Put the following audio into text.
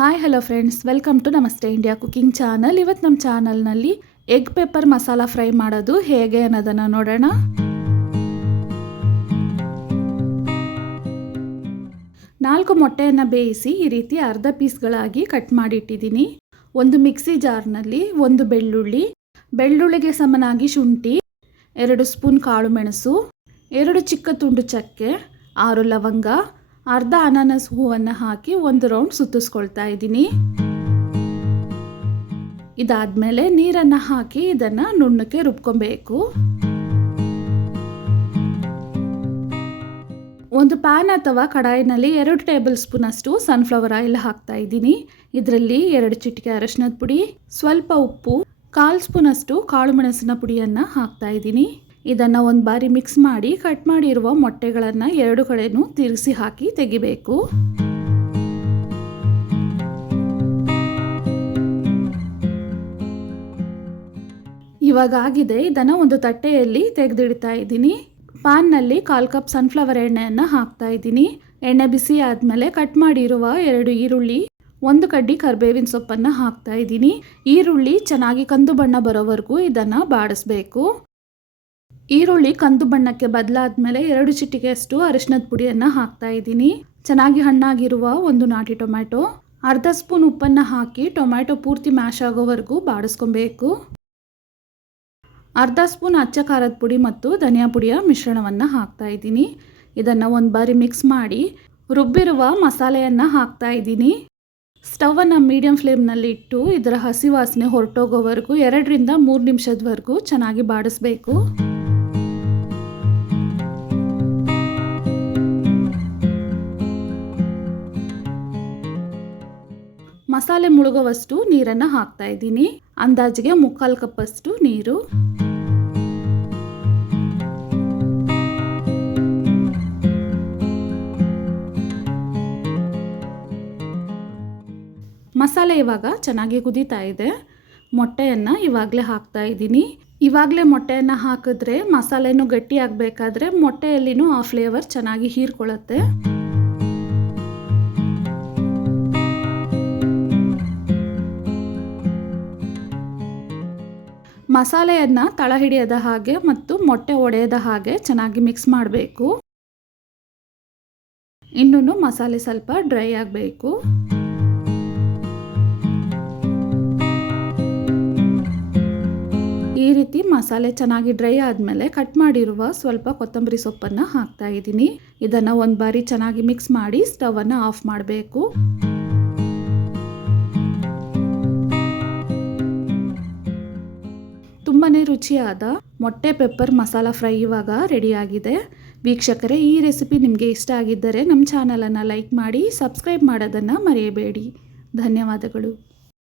Hi hello friends, welcome to Namaste India cooking channel. ಇವತ್ತು ನಮ್ಮ ಚಾನಲ್ನಲ್ಲಿ ಎಗ್ ಪೆಪ್ಪರ್ ಮಸಾಲ ಫ್ರೈ ಮಾಡೋದು ಹೇಗೆ ಅನ್ನೋದನ್ನು ನೋಡೋಣ. ನಾಲ್ಕು ಮೊಟ್ಟೆಯನ್ನು ಬೇಯಿಸಿ ಈ ರೀತಿ ಅರ್ಧ ಪೀಸ್ಗಳಾಗಿ ಕಟ್ ಮಾಡಿಟ್ಟಿದ್ದೀನಿ. ಒಂದು ಮಿಕ್ಸಿ ಜಾರ್ನಲ್ಲಿ ಒಂದು ಬೆಳ್ಳುಳ್ಳಿಗೆ ಸಮನಾಗಿ ಶುಂಠಿ, 2 ಸ್ಪೂನ್ ಕಾಳು ಮೆಣಸು, 2 ಚಿಕ್ಕ ತುಂಡು ಚಕ್ಕೆ, 6 ಲವಂಗ, ಅರ್ಧ ಅನಾನಸ್ ಹೂವನ್ನು ಹಾಕಿ ಒಂದು ರೌಂಡ್ ಸುತ್ತಿಸ್ಕೊಳ್ತಾ ಇದ್ದೀನಿ. ಇದಾದ್ಮೇಲೆ ನೀರನ್ನು ಹಾಕಿ ಇದನ್ನು ನುಣ್ಣಕ್ಕೆ ರುಬ್ಕೊಬೇಕು. ಒಂದು ಪ್ಯಾನ್ ಅಥವಾ ಕಡಾಯಿನಲ್ಲಿ 2 ಟೇಬಲ್ ಸ್ಪೂನ್ ಅಷ್ಟು ಸನ್ಫ್ಲವರ್ ಆಯಿಲ್ ಹಾಕ್ತಾ ಇದ್ದೀನಿ. ಇದರಲ್ಲಿ 2 ಚಿಟಿಕೆ ಅರಶಿನದ ಪುಡಿ, ಸ್ವಲ್ಪ ಉಪ್ಪು, 1/4 ಸ್ಪೂನ್ ಅಷ್ಟು ಕಾಳು ಮೆಣಸಿನ ಪುಡಿಯನ್ನು ಹಾಕ್ತಾ ಇದ್ದೀನಿ. ಇದನ್ನು ಒಂದು ಬಾರಿ ಮಿಕ್ಸ್ ಮಾಡಿ ಕಟ್ ಮಾಡಿರುವ ಮೊಟ್ಟೆಗಳನ್ನು 2 ಕಡೆನೂ ತಿರುಗಿಸಿ ಹಾಕಿ ತೆಗಿಬೇಕು. ಇವಾಗ ಆಗಿದೆ. ಇದನ್ನು ಒಂದು ತಟ್ಟೆಯಲ್ಲಿ ತೆಗೆದಿಡ್ತಾ ಇದ್ದೀನಿ. ಪ್ಯಾನ್ನಲ್ಲಿ 1/4 ಕಪ್ ಸನ್ಫ್ಲವರ್ ಎಣ್ಣೆಯನ್ನು ಹಾಕ್ತಾ ಇದ್ದೀನಿ. ಎಣ್ಣೆ ಬಿಸಿ ಆದಮೇಲೆ ಕಟ್ ಮಾಡಿರುವ 2 ಈರುಳ್ಳಿ, 1 ಕಡ್ಡಿ ಕರಿಬೇವಿನ ಸೊಪ್ಪನ್ನು ಹಾಕ್ತಾ ಇದ್ದೀನಿ. ಈರುಳ್ಳಿ ಚೆನ್ನಾಗಿ ಕಂದು ಬಣ್ಣ ಬರೋವರೆಗೂ ಇದನ್ನು ಬಾಡಿಸ್ಬೇಕು. ಈರುಳ್ಳಿ ಕಂದು ಬಣ್ಣಕ್ಕೆ ಬದಲಾದ್ಮೇಲೆ 2 ಚಿಟಿಕೆಯಷ್ಟು ಅರಿಶಿನದ ಪುಡಿಯನ್ನು ಹಾಕ್ತಾ ಇದ್ದೀನಿ. ಚೆನ್ನಾಗಿ ಹಣ್ಣಾಗಿರುವ 1 ನಾಟಿ ಟೊಮ್ಯಾಟೊ, ಅರ್ಧ ಸ್ಪೂನ್ ಉಪ್ಪನ್ನು ಹಾಕಿ ಟೊಮ್ಯಾಟೊ ಪೂರ್ತಿ ಮ್ಯಾಶ್ ಆಗೋವರೆಗೂ ಬಾಡಿಸ್ಕೊಬೇಕು. ಅರ್ಧ ಸ್ಪೂನ್ ಅಚ್ಚ ಖಾರದ ಪುಡಿ ಮತ್ತು ಧನಿಯಾ ಪುಡಿಯ ಮಿಶ್ರಣವನ್ನು ಹಾಕ್ತಾ ಇದ್ದೀನಿ. ಇದನ್ನು ಒಂದು ಬಾರಿ ಮಿಕ್ಸ್ ಮಾಡಿ ರುಬ್ಬಿರುವ ಮಸಾಲೆಯನ್ನು ಹಾಕ್ತಾ ಇದ್ದೀನಿ. ಸ್ಟವನ್ನು ಮೀಡಿಯಂ ಫ್ಲೇಮ್ನಲ್ಲಿ ಇಟ್ಟು ಇದರ ಹಸಿ ವಾಸನೆ ಹೊರಟೋಗೋವರೆಗೂ 2 ರಿಂದ 3 ನಿಮಿಷದವರೆಗೂ ಚೆನ್ನಾಗಿ ಬಾಡಿಸ್ಬೇಕು. ಮಸಾಲೆ ಮುಳುಗುವಷ್ಟು ನೀರನ್ನು ಹಾಕ್ತಾ ಇದ್ದೀನಿ. ಅಂದಾಜಿಗೆ 3/4 ಕಪ್ ಅಷ್ಟು ನೀರು. ಮಸಾಲೆ ಇವಾಗ ಚೆನ್ನಾಗಿ ಕುದೀತಾ ಇದೆ. ಮೊಟ್ಟೆಯನ್ನು ಇವಾಗಲೇ ಹಾಕ್ತಾ ಇದ್ದೀನಿ. ಇವಾಗಲೇ ಮೊಟ್ಟೆಯನ್ನು ಹಾಕಿದ್ರೆ ಮಸಾಲೆನೂ ಗಟ್ಟಿ ಆಗಬೇಕಾದ್ರೆ ಮೊಟ್ಟೆಯಲ್ಲಿನೂ ಆ ಫ್ಲೇವರ್ ಚೆನ್ನಾಗಿ ಹೀರ್ಕೊಳ್ಳುತ್ತೆ. ಮಸಾಲೆಯನ್ನು ತಳ ಹಿಡಿಯದ ಹಾಗೆ ಮತ್ತು ಮೊಟ್ಟೆ ಒಡೆಯದ ಹಾಗೆ ಚೆನ್ನಾಗಿ ಮಿಕ್ಸ್ ಮಾಡಬೇಕು. ಇನ್ನೂ ಮಸಾಲೆ ಸ್ವಲ್ಪ ಡ್ರೈ ಆಗಬೇಕು. ಈ ರೀತಿ ಮಸಾಲೆ ಚೆನ್ನಾಗಿ ಡ್ರೈ ಆದಮೇಲೆ ಕಟ್ ಮಾಡಿರುವ ಸ್ವಲ್ಪ ಕೊತ್ತಂಬರಿ ಸೊಪ್ಪನ್ನು ಹಾಕ್ತಾ ಇದ್ದೀನಿ. ಇದನ್ನು ಒಂದು ಬಾರಿ ಚೆನ್ನಾಗಿ ಮಿಕ್ಸ್ ಮಾಡಿ ಸ್ಟವನ್ನು ಆಫ್ ಮಾಡಬೇಕು. ತುಂಬಾ ರುಚಿಯಾದ ಮೊಟ್ಟೆ ಪೆಪ್ಪರ್ ಮಸಾಲ ಫ್ರೈ ಇವಾಗ ರೆಡಿಯಾಗಿದೆ. ವೀಕ್ಷಕರೇ, ಈ ರೆಸಿಪಿ ನಿಮಗೆ ಇಷ್ಟ ಆಗಿದ್ದರೆ ನಮ್ಮ ಚಾನಲನ್ನು ಲೈಕ್ ಮಾಡಿ, ಸಬ್ಸ್ಕ್ರೈಬ್ ಮಾಡೋದನ್ನು ಮರೆಯಬೇಡಿ. ಧನ್ಯವಾದಗಳು.